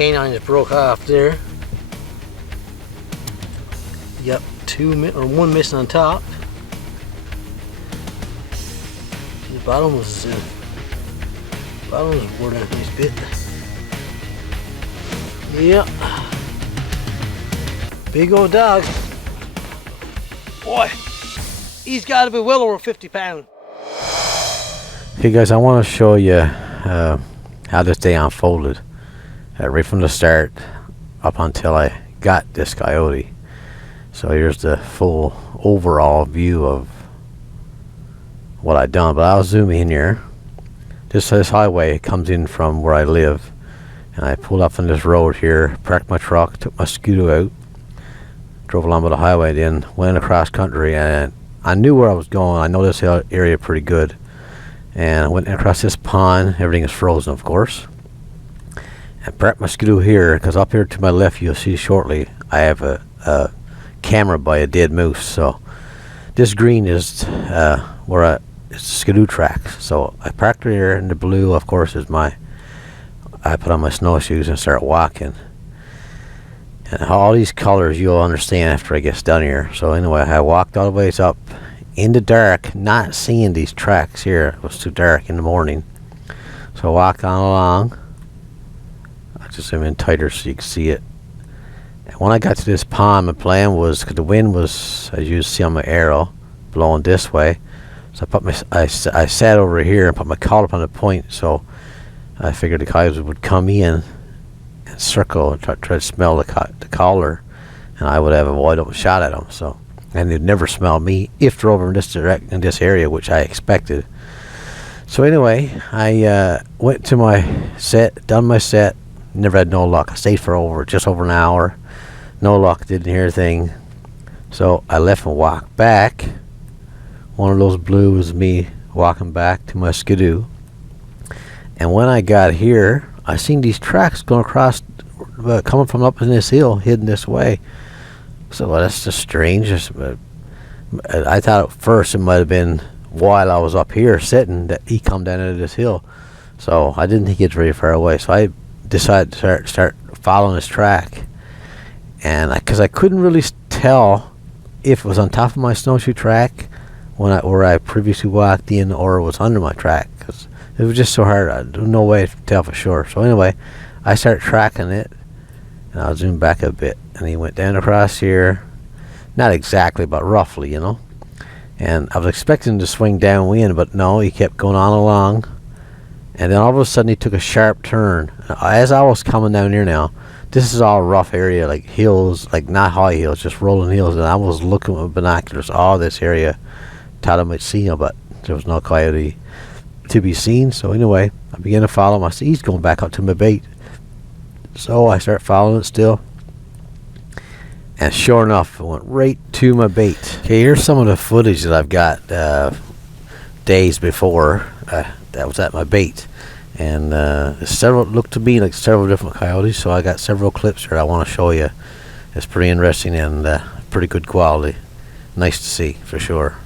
canine just broke off there. Yep, one missing on top. The bottom was worn out a nice bit. Yep. Big old dog. Boy, he's got to be well over 50 pounds. Hey guys, I want to show you how this day unfolded. Right from the start up until I got this coyote. So here's the full overall view of what I've done. But I'll zoom in here. This highway comes in from where I live. And I pulled up on this road here, parked my truck, took my scooter out, drove along by the highway, then went across country, and I knew where I was going. I know this area pretty good. And I went across this pond. Everything is frozen, of course. And parked my scooter here, because up here to my left, you'll see shortly, I have a camera by a dead moose. So this green is it's a skidoo track. So I parked here, and the blue, of course, is I put on my snowshoes and start walking. And all these colors you'll understand after I get done here. So anyway, I walked all the ways up in the dark, not seeing these tracks here. It was too dark in the morning. So I walked on along. I just zoom in tighter so you can see it. And when I got to this pond, my plan was, because the wind was, as you see on my arrow, blowing this way. So I sat over here and put my collar up on the point. So I figured the coyotes would come in and circle and try to smell the collar, and I would have a wide open shot at them. So, and they'd never smell me if they're over in this area, which I expected. So anyway, I went to my set, done my set, never had no luck. I stayed for just over an hour, no luck, didn't hear a thing. So I left and walked back. One of those blue was me walking back to my skidoo. And when I got here, I seen these tracks going across, coming from up in this hill, hidden this way. So that's just strange. I thought at first it might have been while I was up here sitting that he come down into this hill. So I didn't think it's very far away. So I decided to start following this track. And because I couldn't really tell if it was on top of my snowshoe track where I previously walked in, or it was under my track, because it was just so hard. There was no way to tell for sure. So anyway, I started tracking it, and I'll zoom back a bit. And he went down across here, not exactly, but roughly, you know. And I was expecting to swing downwind, but no, he kept going on along. And then all of a sudden, he took a sharp turn. As I was coming down here now, this is all rough area, like hills, like not high hills, just rolling hills. And I was looking with binoculars all this area, thought I might see him, but there was no coyote to be seen. So anyway, I began to follow him. I see he's going back up to my bait. So I start following it still. And sure enough, it went right to my bait. Okay, here's some of the footage that I've got days before that was at my bait. And several looked to me like several different coyotes. So I got several clips here I want to show you. It's pretty interesting and pretty good quality. Nice to see, for sure.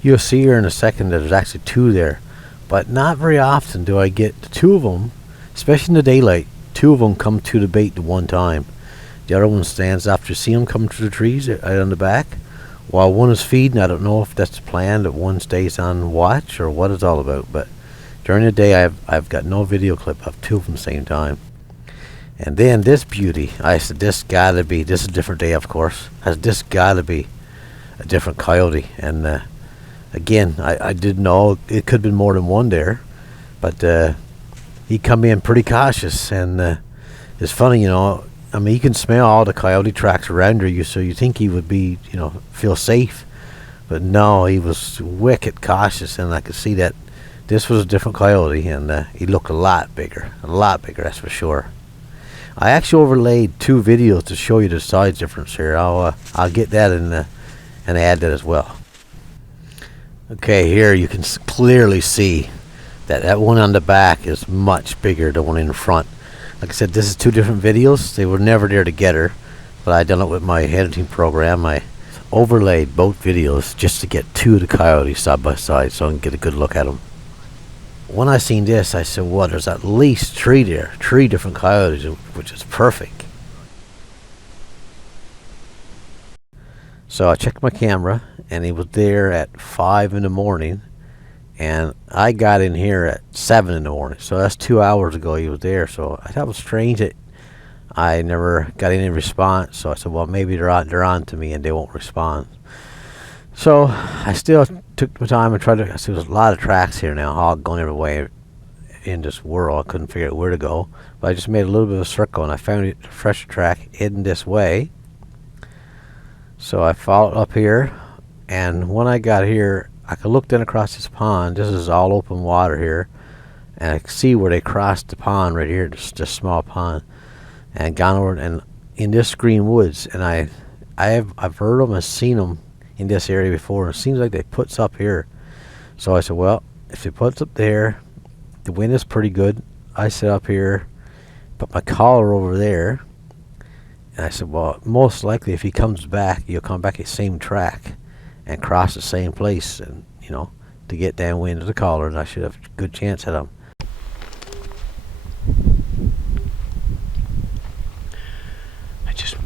You'll see here in a second that there's actually two there, but not very often do I get the two of them, especially in the daylight. Two of them come to the bait at one time. The other one stands after you see them come through the trees right on the back, while one is feeding. I don't know if that's the plan, that one stays on watch or what it's all about, but during the day I've got no video clip of two of them at the same time. And then this beauty, I said, this is a different day, of course. This gotta be a different coyote. And again, I didn't know it could have been more than one there, but he come in pretty cautious. And it's funny, you know, I mean, you can smell all the coyote tracks around you, so you think he would be, you know, feel safe. But no, he was wicked cautious, and I could see that this was a different coyote, and he looked a lot bigger, that's for sure. I actually overlaid two videos to show you the size difference here. I'll get that and add that as well. Okay, here you can clearly see that one on the back is much bigger than one in front. Like I said, this is two different videos. They were never there together, but I done it with my editing program. I overlaid both videos just to get two of the coyotes side by side so I can get a good look at them. when I seen this, I said, well, there's at least three there, 3 different coyotes, which is perfect. So I checked my camera, and he was there at 5 in the morning, and I got in here at 7 in the morning. So that's 2 hours ago he was there. So I thought it was strange that I never got any response. So I said, well, maybe they're on to me and they won't respond. So I still took my time and tried to. I see there's a lot of tracks here now, all going every way in this world. I couldn't figure out where to go, but I just made a little bit of a circle, and I found a fresh track heading this way. So I followed up here, and when I got here, I could look down across this pond. This is all open water here, and I could see where they crossed the pond right here, just a small pond, and gone over and in this green woods. And I've heard them and seen them in this area before, and it seems like they puts up here. So I said, well, if they puts up there, the wind is pretty good. I sit up here, put my collar over there, and I said, well, most likely if he comes back, he'll come back the same track and cross the same place, and to get downwind of the collar, and I should have a good chance at him.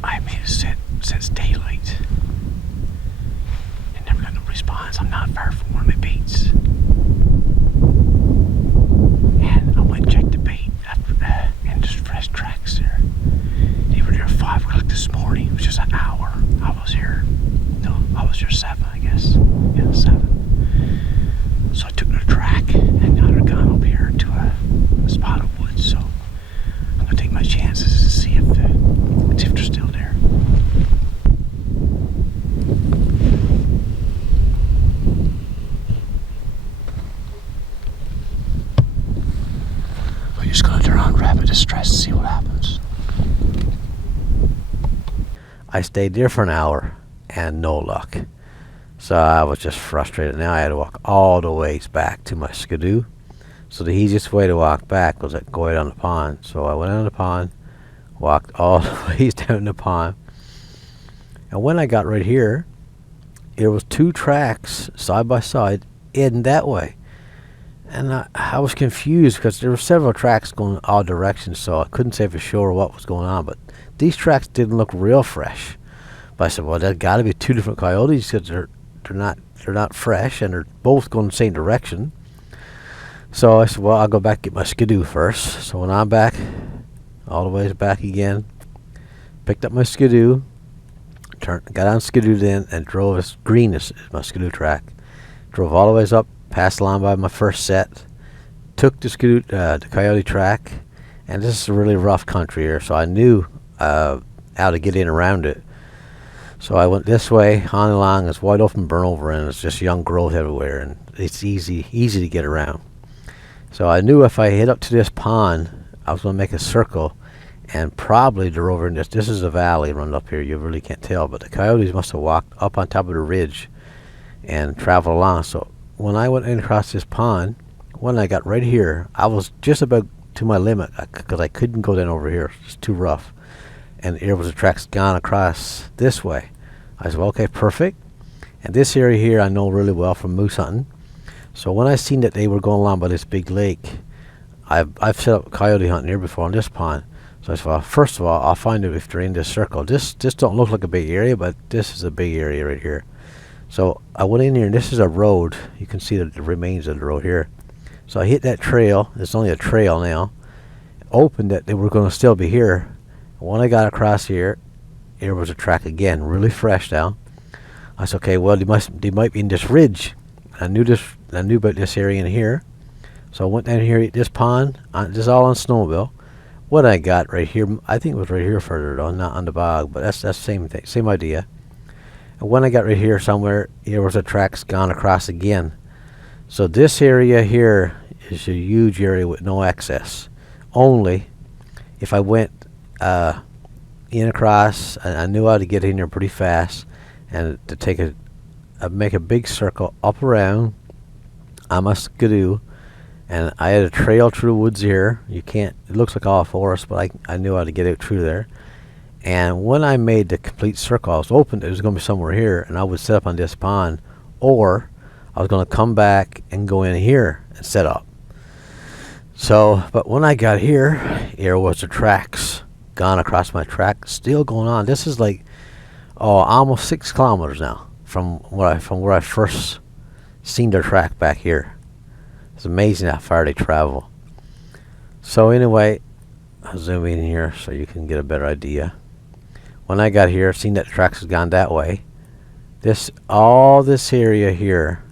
I made it since daylight. And never got no response. I'm not far from one of my baits. And I went and checked the bait after that, and there's fresh tracks there. They were there at 5 o'clock this morning. It was just an hour. I was here 7, I guess. Yeah, 7. So I took their track, and now they're gone up here to a spot of woods. So I'm gonna take my chances to see if they're still there. I'm just gonna turn on rapid distress to see what happens. I stayed there for an hour and no luck. So I was just frustrated. Now I had to walk all the ways back to my skidoo. So the easiest way to walk back was to go down the pond. So I went down the pond, walked all the ways down the pond. And when I got right here, there was 2 tracks side by side heading that way. And I was confused because there were several tracks going all directions, so I couldn't say for sure what was going on. But these tracks didn't look real fresh. But I said, well, there's got to be 2 different coyotes because they're not fresh, and they're both going the same direction. So I said, well, I'll go back and get my skidoo first. So when I'm back, all the way back again, picked up my skidoo, got on skidoo then, and drove as green as my skidoo track. Drove all the ways up, passed along by my first set, took the skidoo, the coyote track, and this is a really rough country here, so I knew how to get in around it. So I went this way, on along. It's wide open burn over, and it's just young growth everywhere, and it's easy to get around. So I knew if I hit up to this pond, I was going to make a circle, and probably they're over in this. This is a valley run up here. You really can't tell, but the coyotes must have walked up on top of the ridge and traveled along. So when I went in across this pond, when I got right here, I was just about to my limit because I couldn't go down over here. It's too rough. And there was a tracks gone across this way. I said, well, okay, perfect. And this area here I know really well from moose hunting. So when I seen that they were going along by this big lake, I've set up coyote hunting here before on this pond. So I said, well, first of all, I'll find out if they're in this circle. This don't look like a big area, but this is a big area right here. So I went in here, and this is a road. You can see the remains of the road here. So I hit that trail. It's only a trail now. Opened that they were going to still be here. When I got across here, there was a track again, really fresh now. I said, okay, well, they might be in this ridge. I knew about this area in here. So I went down here at this pond. This is all on snowmobile. What I got right here, I think it was right here further on, not on the bog, but that's the same thing, same idea. And when I got right here somewhere, there was a tracks gone across again. So this area here is a huge area with no access. Only if I went in across, I knew how to get in there pretty fast, and to take make a big circle up around on my skidoo. And I had a trail through the woods here. It looks like all forest, but I knew how to get out through there. And when I made the complete circle, I was open, it was going to be somewhere here, and I would set up on this pond, or I was going to come back and go in here and set up. So, but when I got here, here was the tracks gone across my track, still going on. This is like, oh, almost 6 kilometers now from where I first seen their track back here. It's amazing how far they travel. So anyway, I'll zoom in here so you can get a better idea. When I got here, seen that the tracks has gone that way. All this area here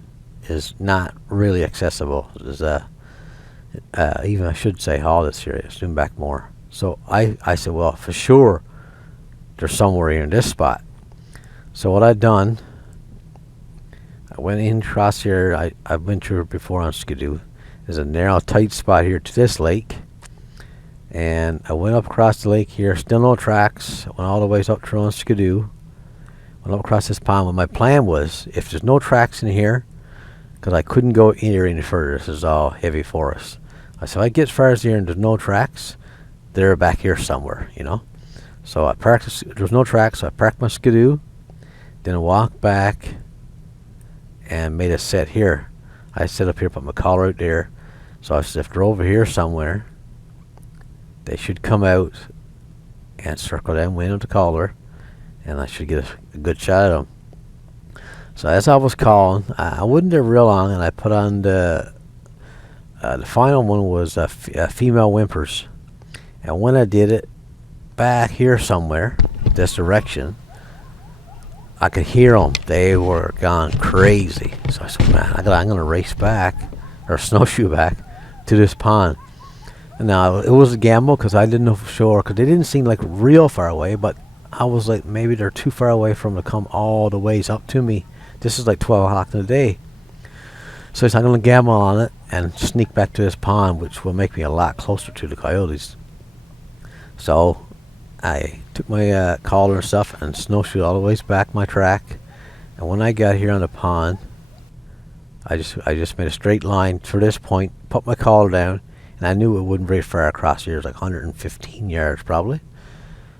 is not really accessible. There's even I should say all this area. Zoom back more. So I said, well, for sure, there's somewhere here in this spot. So what I done, I went in across here. I've been through it before on Skidoo. There's a narrow, tight spot here to this lake. And I went up across the lake here, still no tracks. Went all the way up through on Skidoo. Went up across this pond. Well, my plan was, if there's no tracks in here, because I couldn't go in here any further. This is all heavy forest. I said, if I get as far as here and there's no tracks, they're back here somewhere, you know. So I parked. There was no tracks, so I parked my Skidoo. Then I walked back and made a set here. I set up here, put my collar out there. So I said, if they're over here somewhere, they should come out and circle down, wind of the collar, and I should get a good shot at them. So as I was calling, I wasn't there real long, and I put on the final one was female whimpers. And when I did it, back here somewhere, this direction, I could hear them. They were gone crazy. So I said, man, I'm going to race back, or snowshoe back, to this pond. And now, it was a gamble, because I didn't know for sure, because they didn't seem like real far away, but I was like, maybe they're too far away from them to come all the ways up to me. This is like 12 o'clock in the day. So I'm going to gamble on it and sneak back to this pond, which will make me a lot closer to the coyotes. So I took my collar and stuff and snowshoed all the ways back my track. And when I got here on the pond, I just made a straight line to this point, put my collar down, and I knew it wouldn't very far across here. It was like 115 yards probably,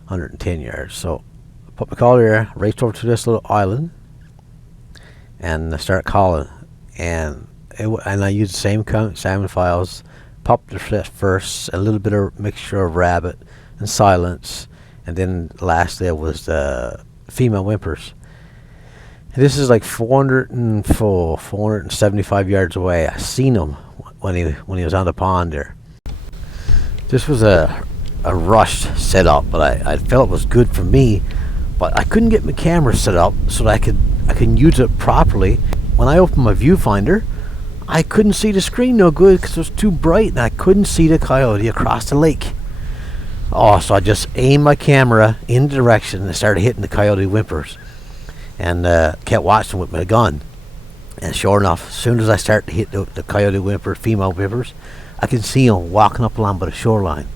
110 yards. So I put my collar there, raced over to this little island, and I started calling. And I used the same salmon files, popped the first, a little bit of mixture of rabbit and silence, and then lastly it was the female whimpers. And this is like 475 yards away. I seen him when he was on the pond there. This was a rushed setup, but I felt it was good for me. But I couldn't get my camera set up so that I could use it properly. When I opened my viewfinder, I couldn't see the screen no good because it was too bright, and I couldn't see the coyote across the lake. Oh, so I just aimed my camera in the direction and started hitting the coyote whimpers, and kept watching with my gun. And sure enough, as soon as I started to hit the coyote whimper, female whimpers, I could see them walking up along by the shoreline.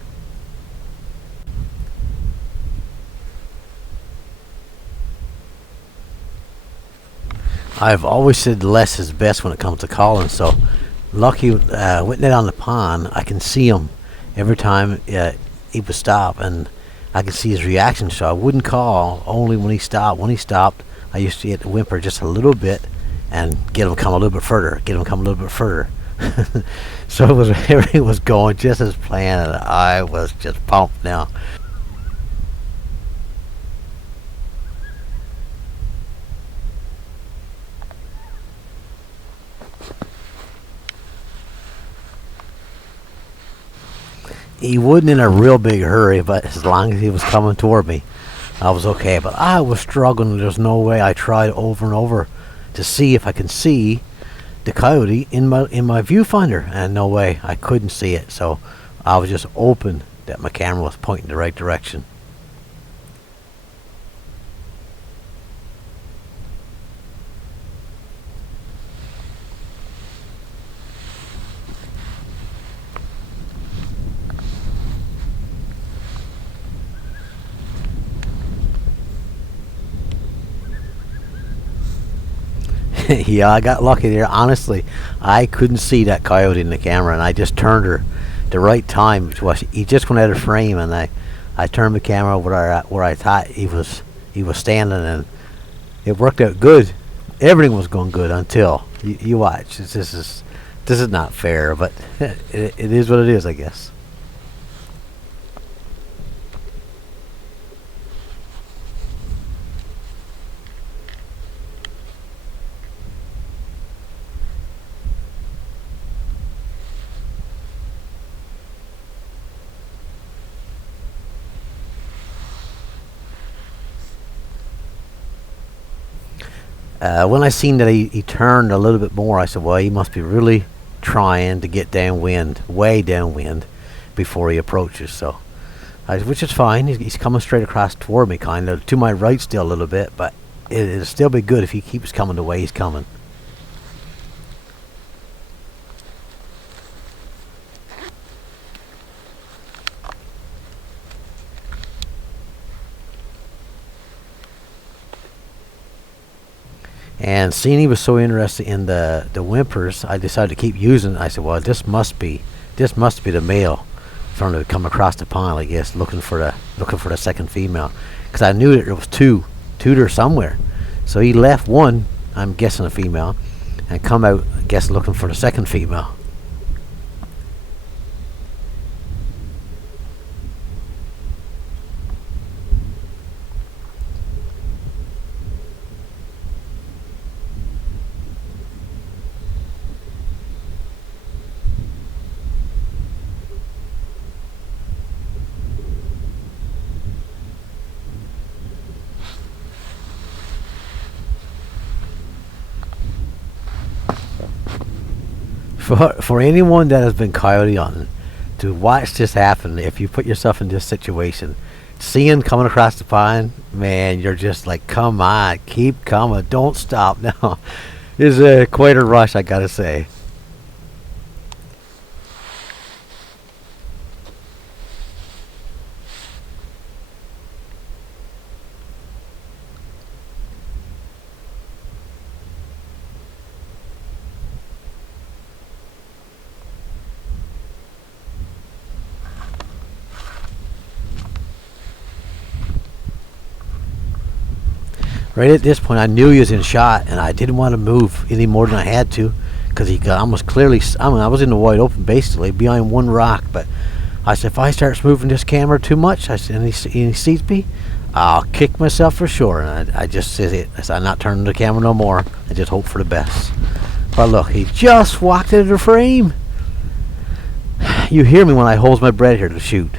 I've always said less is best when it comes to calling, so lucky with it on the pond, I can see him every time he would stop, and I could see his reaction, so I wouldn't call only when he stopped. When he stopped, I used to hit the whimper just a little bit and get him come a little bit further, So everything was going just as planned, and I was just pumped now. He wasn't in a real big hurry, but as long as he was coming toward me, I was okay. But I was struggling. There's no way. I tried over and over to see if I can see the coyote in my viewfinder, and no way. I couldn't see it. So I was just hoping that my camera was pointing the right direction. Yeah, I got lucky there. Honestly, I couldn't see that coyote in the camera, and I just turned her the right time. He just went out of frame, and I turned the camera where I thought he was standing, and it worked out good. Everything was going good until you watch. This is This is not fair, but it is what it is, I guess. When I seen that he turned a little bit more, I said, well, he must be really trying to get downwind, way downwind, before he approaches. So, which is fine. He's coming straight across toward me, kind of to my right still a little bit, but it'll still be good if he keeps coming the way he's coming. And seeing he was so interested in the whimpers, I decided to keep using it. I said, well, this must be the male trying to come across the pond, I guess, looking for the second female, because I knew that there was two there somewhere. So he left one, I'm guessing a female, and come out, I guess, looking for the second female. For anyone that has been coyote hunting, to watch this happen, if you put yourself in this situation, seeing coming across the pond, man, you're just like, come on, keep coming, don't stop now. It's quite a rush, I gotta say. Right at this point, I knew he was in shot, and I didn't want to move any more than I had to, because he got almost clearly. I mean, I was in the wide open, basically behind one rock. But I said, if I start moving this camera too much, I said, and he sees me, I'll kick myself for sure. And I just said it. I said, I'm not turning the camera no more. I just hope for the best. But look, he just walked into the frame. You hear me when I hold my breath here to shoot.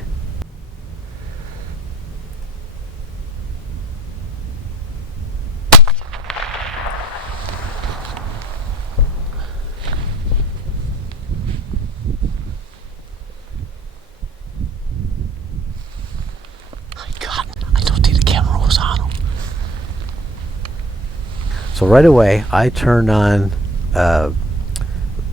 So right away, I turned on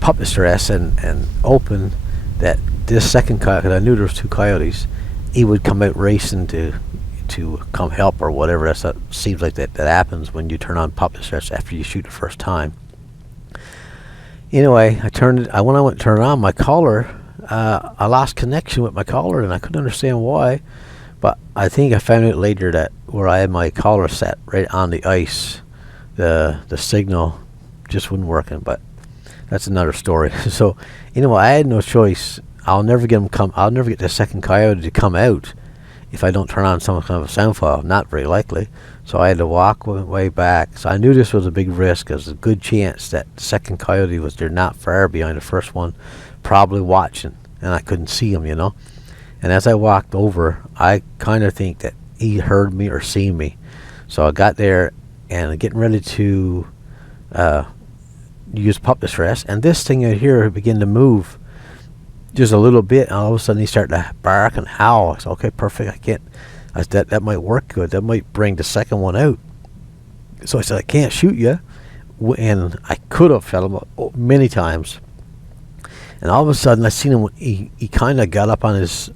puppet stress and opened that this second coyote, because I knew there was two coyotes, he would come out racing to come help or whatever. That seems like that happens when you turn on puppet stress after you shoot the first time. Anyway, when I went to turn it on, my collar, I lost connection with my collar, and I couldn't understand why. But I think I found out later that where I had my collar set right on the ice, the signal just wasn't working. But that's another story. So anyway, I had no choice. I'll never get the second coyote to come out if I don't turn on some kind of a sound file. Not very likely. So I had to walk way back. So I knew this was a big risk. There's a good chance that the second coyote was there, not far behind the first one, probably watching, and I couldn't see him, you know. And as I walked over, I kind of think that he heard me or seen me. So I got there and getting ready to use puppet stress, and this thing out here began to move just a little bit, and all of a sudden he started to bark and howl. I said, okay, perfect. That might work good. That might bring the second one out. So I said, I can't shoot you. And I could have shot him many times. And all of a sudden I seen him, he kind of got up on his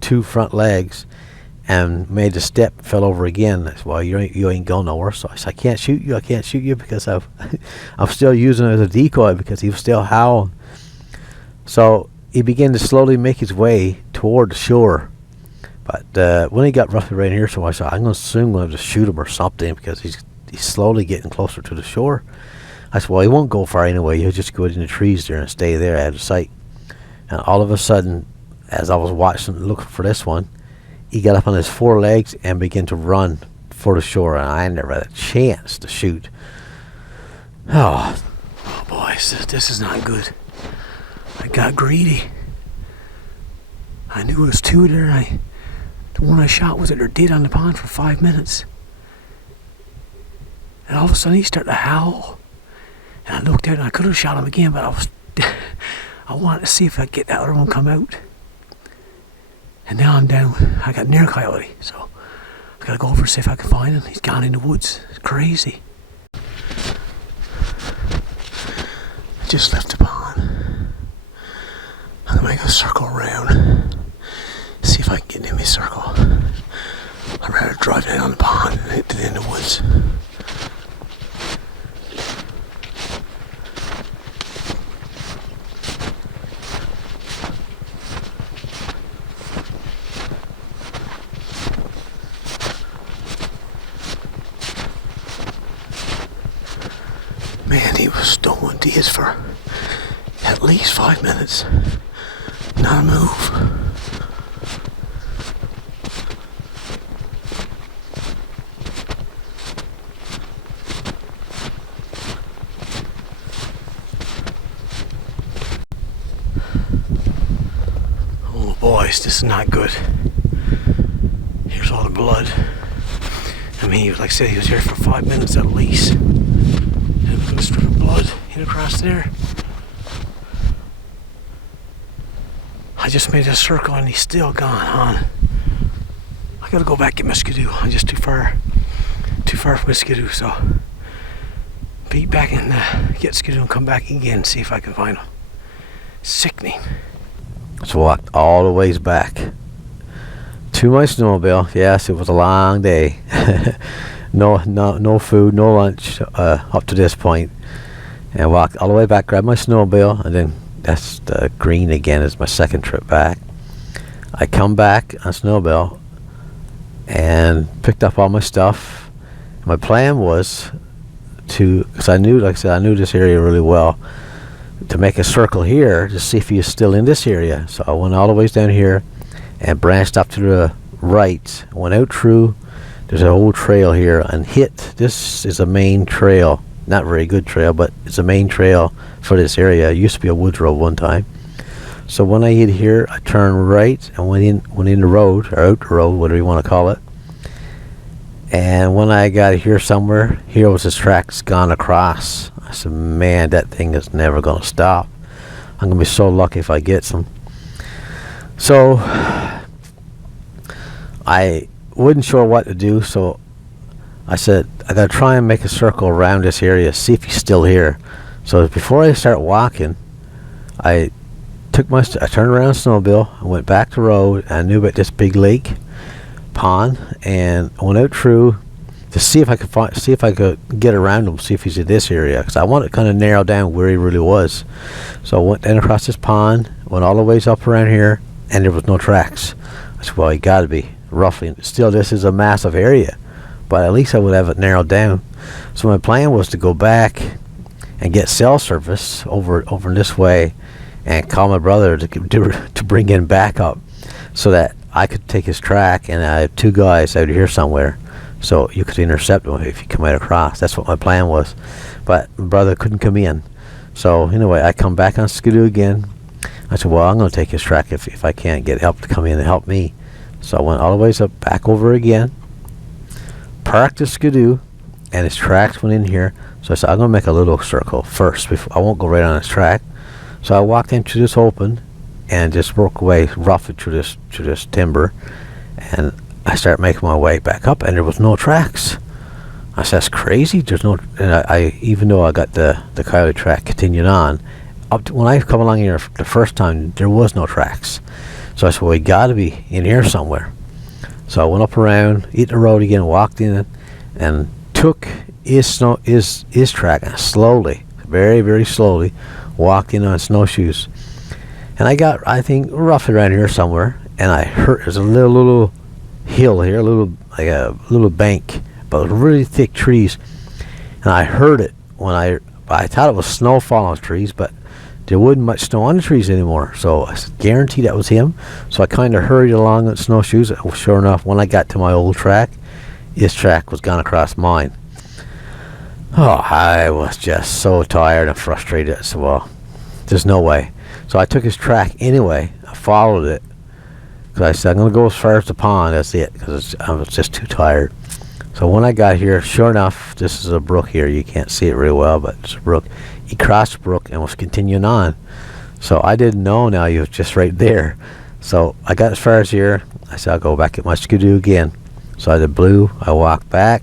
two front legs and made a step, fell over again. I said, well, you ain't going nowhere. So I said, I can't shoot you because I'm still using it as a decoy, because he was still howling. So he began to slowly make his way toward the shore. But when he got roughly right here, so I said, I'm going to soon have to shoot him or something, because he's slowly getting closer to the shore. I said, well, he won't go far anyway. He'll just go in the trees there and stay there out of sight. And all of a sudden, as I was watching, looking for this one, he got up on his four legs and began to run for the shore. And I never had a chance to shoot. Oh boys, this is not good. I got greedy. I knew it was two there. The one I shot was at their dead on the pond for 5 minutes. And all of a sudden he started to howl. And I looked out and I could have shot him again, but I wanted to see if I could get that other one come out. And now I'm down. I got near coyote, so I gotta go over and see if I can find him. He's gone in the woods. It's crazy. I just left the pond. I'm gonna make a circle around. See if I can get in my circle. I'd rather drive down on the pond than hit it in the woods. Man, he was stolen deers for at least 5 minutes. Not a move. Oh boys, this is not good. Here's all the blood. I mean, like I said, he was here for 5 minutes at least. And look at the strip of blood in across there. I just made a circle and he's still gone on. I gotta go back and get my skidoo. I'm just too far from my skidoo, so beat back and get skidoo and come back again and see if I can find him. Sickening. So walked all the ways back to my snowmobile. Yes, it was a long day. No food, no lunch up to this point, and walked all the way back, grabbed my snowmobile, and then that's the green again is my second trip back. I come back on snowmobile and picked up all my stuff. My plan was to, because I knew, like I said, I knew this area really well, to make a circle here to see if he was still in this area. So I went all the ways down here and branched up to the right, went out through, there's an old trail here, and hit, this is a main trail, not very good trail, but it's a main trail for this area. It used to be a woods road one time. So when I hit here, I turned right and went in the road, or out the road, whatever you want to call it. And when I got here somewhere, here was his tracks gone across. I said, man, that thing is never going to stop. I'm going to be so lucky if I get some. So I wasn't sure what to do, so I said, I got to try and make a circle around this area, see if he's still here. So before I start walking, I turned around snowmobile and went back the road. And I knew about this big lake pond, and I went out through to see if I could get around him, see if he's in this area, because I wanted to kind of narrow down where he really was. So I went down across this pond, went all the ways up around here, and there was no tracks. I said, well, he got to be roughly. Still, this is a massive area, but at least I would have it narrowed down. So my plan was to go back and get cell service over this way, and call my brother to bring in backup, so that I could take his track, and I have two guys out here somewhere, so you could intercept him if you come out across. That's what my plan was, but my brother couldn't come in. So anyway, I come back on skidoo again. I said, well, I'm going to take his track if I can't get help to come in and help me. So I went all the ways up, back over again, parked the skidoo, and his tracks went in here. So I said, I'm going to make a little circle first. I won't go right on his track. So I walked into this open and just worked away roughly through this timber, and I started making my way back up, and there was no tracks. I said, that's crazy. There's no, and I even though I got the coyote track continued on, up to when I come along here the first time, there was no tracks. So I said, well, we got to be in here somewhere. So I went up around, hit the road again, walked in, and took his track, and slowly, very, very slowly, walked in on snowshoes. And I got, I think, roughly around here somewhere, and I heard there's a little hill here, like a little bank, but really thick trees. And I heard it when I But I thought it was snow falling on the trees, but there wasn't much snow on the trees anymore. So I guaranteed that was him. So I kind of hurried along with snowshoes. Sure enough, when I got to my old track, his track was gone across mine. Oh, I was just so tired and frustrated. I said, well, there's no way. So I took his track anyway. I followed it. Because I said, I'm going to go as far as the pond. That's it. Because I was just too tired. So when I got here, sure enough, this is a brook here. You can't see it real well, but it's a brook. He crossed the brook and was continuing on. So I didn't know now he was just right there. So I got as far as here. I said, I'll go back at my skidoo again. So I did blue. I walked back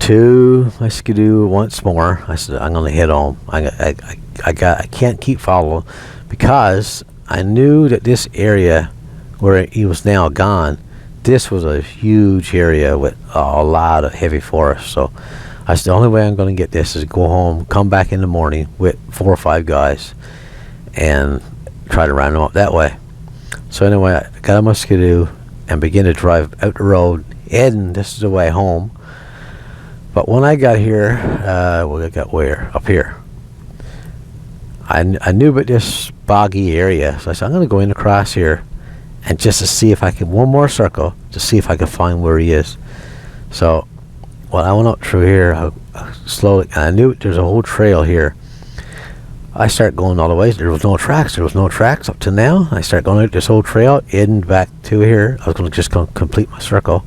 to my skidoo once more. I said, I'm going to head home. I can't keep following because I knew that this area where he was now gone, this was a huge area with a lot of heavy forest. So I said, the only way I'm going to get this is go home, come back in the morning with 4 or 5 guys and try to round them up that way. So anyway, I got on my skidoo and began to drive out the road, heading this is the way home. But when I got here, well, I got where? Up here. I knew about this boggy area, so I said, I'm going to go in across here and just to see if I can, one more circle, to see if I can find where he is. So, well, I went up through here slowly, and I knew there's a whole trail here. I started going all the way. There was no tracks. There was no tracks up to now. I started going out this whole trail, heading back to here. I was going to just complete my circle.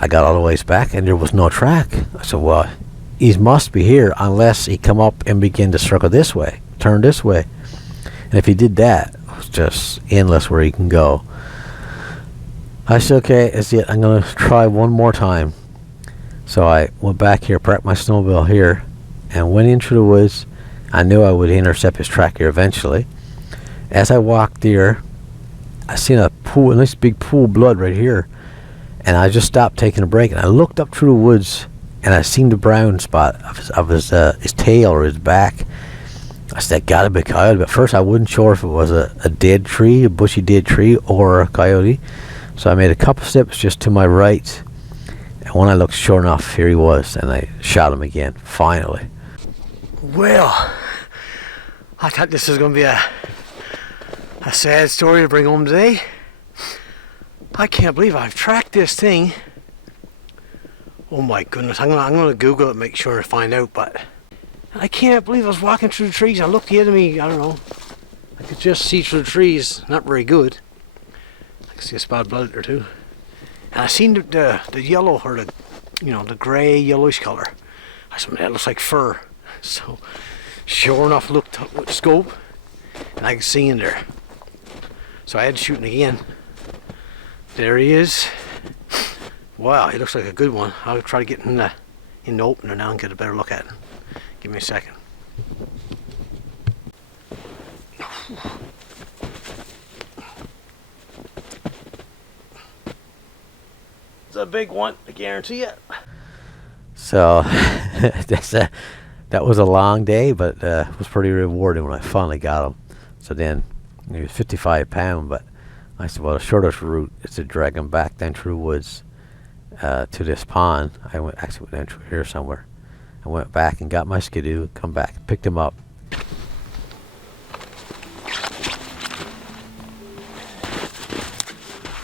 I got all the ways back, and there was no track. I said, well, he must be here unless he come up and begin to circle this way, turn this way. And if he did that, it was just endless where he can go. I said, okay, that's it. I'm going to try one more time. So I went back here, parked my snowmobile here, and went into the woods. I knew I would intercept his track here eventually. As I walked there, I seen a pool, a nice big pool of blood right here. And I just stopped taking a break, and I looked up through the woods, and I seen the brown spot of his tail or his back. I said, gotta be a coyote. But first I wasn't sure if it was a dead tree, a bushy dead tree, or a coyote. So I made a couple steps just to my right. And when I looked, sure enough, here he was. And I shot him again, finally. Well, I thought this was going to be a sad story to bring home today. I can't believe I've tracked this thing. Oh my goodness, I'm gonna Google it and make sure to find out, but I can't believe I was walking through the trees. I looked ahead of me, I don't know. I could just see through the trees, not very good. I could see a spot of blood or two. And I seen the yellow, or the grey yellowish color. I said, that looks like fur. So sure enough, looked up with the scope and I could see in there. So I had to shoot him again. There he is. Wow, he looks like a good one. I'll try to get in the opener now and get a better look at him. Give me a second. It's a big one, I guarantee it. So that was a long day, but it was pretty rewarding when I finally got him. So then he was 55 pounds, but I said, well, the shortest route is to drag him back down through the woods to this pond. I went down through here somewhere. I went back and got my skidoo, come back, picked him up.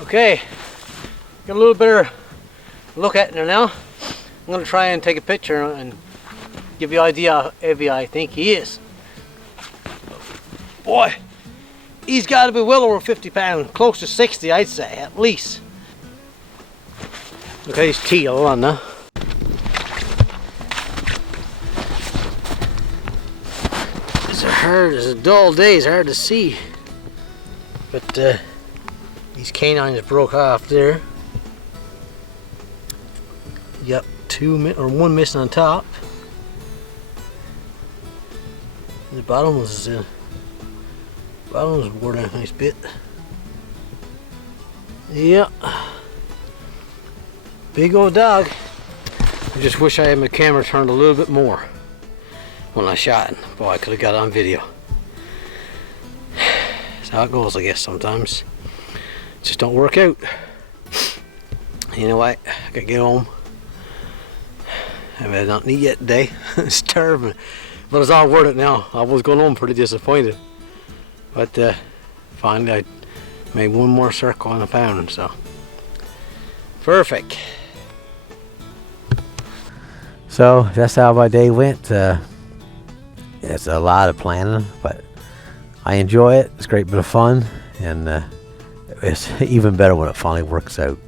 Okay, got a little better look at it now. I'm going to try and take a picture and give you an idea how heavy I think he is. Boy, he's got to be well over 50 pounds, close to 60 I'd say, at least. Look at his tail on now. It's a dull day, it's hard to see. But these canines broke off there. Yep, one missing on top. The bottom was wore down a nice bit. Yep. Big old dog. I just wish I had my camera turned a little bit more when I shot him. Boy, I could have got it on video. That's how it goes, I guess, sometimes. Just don't work out. You know what? I gotta get home I mean, I don't need it today. It's terrible. But it's all worth it now. I was going home pretty disappointed. But finally I made one more circle on a pound, so. Perfect. So that's how my day went. It's a lot of planning, but I enjoy it. It's a great bit of fun, and it's even better when it finally works out.